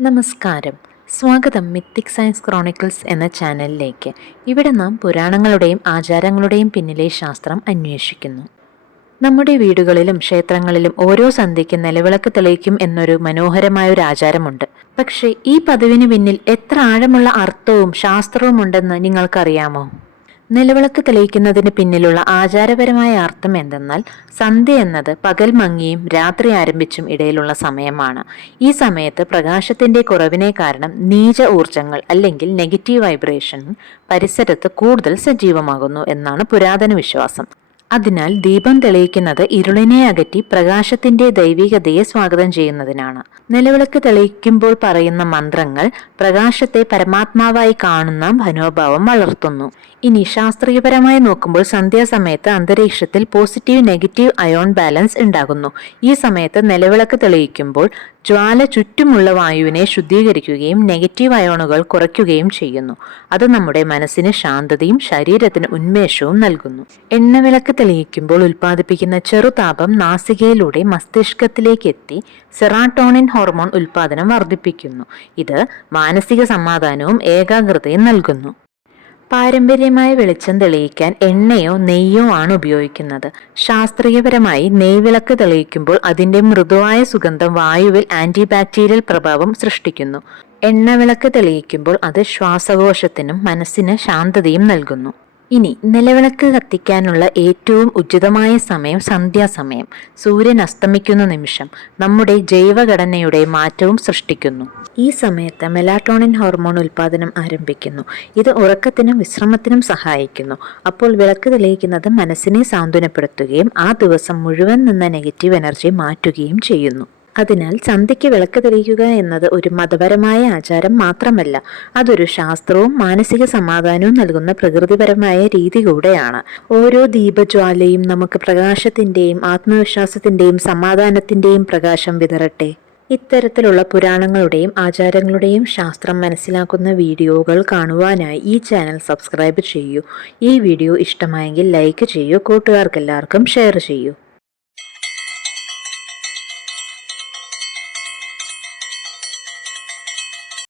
നമസ്കാരം. സ്വാഗതം mythic science chronicles എന്ന ചാനലിലേക്ക്. ഇവിടെ നാം പുരാണങ്ങളുടെയും ആചാരങ്ങളുടെയും പിന്നിലെ ശാസ്ത്രം അന്വേഷിക്കുന്നു. നമ്മുടെ വീടുകളിലും ക്ഷേത്രങ്ങളിലും ഓരോ സന്ധ്യയ്ക്ക് നിലവിളക്ക് തെളിയിക്കും എന്നൊരു മനോഹരമായൊരു ആചാരമുണ്ട്. പക്ഷേ ഈ പതിവിന് പിന്നിൽ എത്ര ആഴമുള്ള അർത്ഥവും ശാസ്ത്രവും ഉണ്ടെന്ന് നിങ്ങൾക്കറിയാമോ? നിലവിളക്ക് തെളിയിക്കുന്നതിന് പിന്നിലുള്ള ആചാരപരമായ അർത്ഥം എന്തെന്നാൽ, സന്ധ്യ എന്നത് പകൽ മങ്ങിയും രാത്രി ആരംഭിച്ചും ഇടയിലുള്ള സമയമാണ്. ഈ സമയത്ത് പ്രകാശത്തിന്റെ കുറവിനെ കാരണം നീച ഊർജങ്ങൾ അല്ലെങ്കിൽ നെഗറ്റീവ് വൈബ്രേഷൻ പരിസരത്ത് കൂടുതൽ സജീവമാകുന്നു എന്നാണ് പുരാതന വിശ്വാസം. അതിനാൽ ദീപം തെളിയിക്കുന്നത് ഇരുളിനെ അകറ്റി പ്രകാശത്തിന്റെ ദൈവികതയെ സ്വാഗതം ചെയ്യുന്നതിനാണ്. നിലവിളക്ക് തെളിയിക്കുമ്പോൾ പറയുന്ന മന്ത്രങ്ങൾ പ്രകാശത്തെ പരമാത്മാവായി കാണുന്ന മനോഭാവം വളർത്തുന്നു. ഇനി ശാസ്ത്രീയപരമായി നോക്കുമ്പോൾ സന്ധ്യാസമയത്ത് അന്തരീക്ഷത്തിൽ പോസിറ്റീവ് നെഗറ്റീവ് അയോൺ ബാലൻസ് ഉണ്ടാകുന്നു. ഈ സമയത്ത് നിലവിളക്ക് തെളിയിക്കുമ്പോൾ ജ്വാല ചുറ്റുമുള്ള വായുവിനെ ശുദ്ധീകരിക്കുകയും നെഗറ്റീവ് അയോണുകൾ കുറയ്ക്കുകയും ചെയ്യുന്നു. അത് നമ്മുടെ മനസ്സിന് ശാന്തതയും ശരീരത്തിന് ഉന്മേഷവും നൽകുന്നു. എണ്ണവിളക്ക് തെളിയിക്കുമ്പോൾ ഉൽപ്പാദിപ്പിക്കുന്ന ചെറുതാപം നാസികയിലൂടെ മസ്തിഷ്കത്തിലേക്ക് എത്തി സെറാട്ടോണിൻ ഹോർമോൺ ഉൽപ്പാദനം വർദ്ധിപ്പിക്കുന്നു. ഇത് മാനസിക സമാധാനവും ഏകാഗ്രതയും നൽകുന്നു. പാരമ്പര്യമായ വെളിച്ചം തെളിയിക്കാൻ എണ്ണയോ നെയ്യോ ആണ് ഉപയോഗിക്കുന്നത്. ശാസ്ത്രീയപരമായി നെയ്വിളക്ക് തെളിയിക്കുമ്പോൾ അതിന്റെ മൃദുവായ സുഗന്ധം വായുവിൽ ആന്റി ബാക്ടീരിയൽ പ്രഭാവം സൃഷ്ടിക്കുന്നു. എണ്ണവിളക്ക് തെളിയിക്കുമ്പോൾ അത് ശ്വാസകോശത്തിനും മനസ്സിന് ശാന്തതയും നൽകുന്നു. ഇനി നിലവിളക്ക് കത്തിക്കാനുള്ള ഏറ്റവും ഉചിതമായ സമയം സന്ധ്യാസമയം. സൂര്യൻ അസ്തമിക്കുന്ന നിമിഷം നമ്മുടെ ജൈവഘടനയുടെ മാറ്റവും സൃഷ്ടിക്കുന്നു. ഈ സമയത്ത് മെലാറ്റോണിൻ ഹോർമോൺ ഉൽപ്പാദനം ആരംഭിക്കുന്നു. ഇത് ഉറക്കത്തിനും വിശ്രമത്തിനും സഹായിക്കുന്നു. അപ്പോൾ വിളക്ക് തെളിയിക്കുന്നത് മനസ്സിനെ സാന്ത്വനപ്പെടുത്തുകയും ആ ദിവസം മുഴുവൻ നിന്ന നെഗറ്റീവ് എനർജി മാറ്റുകയും ചെയ്യുന്നു. അതിനാൽ സന്ധ്യയ്ക്ക് വിളക്ക് തെളിയിക്കുക എന്നത് ഒരു മതപരമായ ആചാരം മാത്രമല്ല, അതൊരു ശാസ്ത്രവും മാനസിക സമാധാനവും നൽകുന്ന പ്രകൃതിപരമായ രീതി കൂടെയാണ്. ഓരോ ദീപജ്വാലയും നമുക്ക് പ്രകാശത്തിന്റെയും ആത്മവിശ്വാസത്തിന്റെയും സമാധാനത്തിന്റെയും പ്രകാശം വിതറട്ടെ. ഇത്തരത്തിലുള്ള പുരാണങ്ങളുടെയും ആചാരങ്ങളുടെയും ശാസ്ത്രം മനസ്സിലാക്കുന്ന വീഡിയോകൾ കാണുവാനായി ഈ ചാനൽ സബ്സ്ക്രൈബ് ചെയ്യൂ. ഈ വീഡിയോ ഇഷ്ടമായെങ്കിൽ ലൈക്ക് ചെയ്യൂ. കൂട്ടുകാർക്കെല്ലാവർക്കും ഷെയർ ചെയ്യൂ.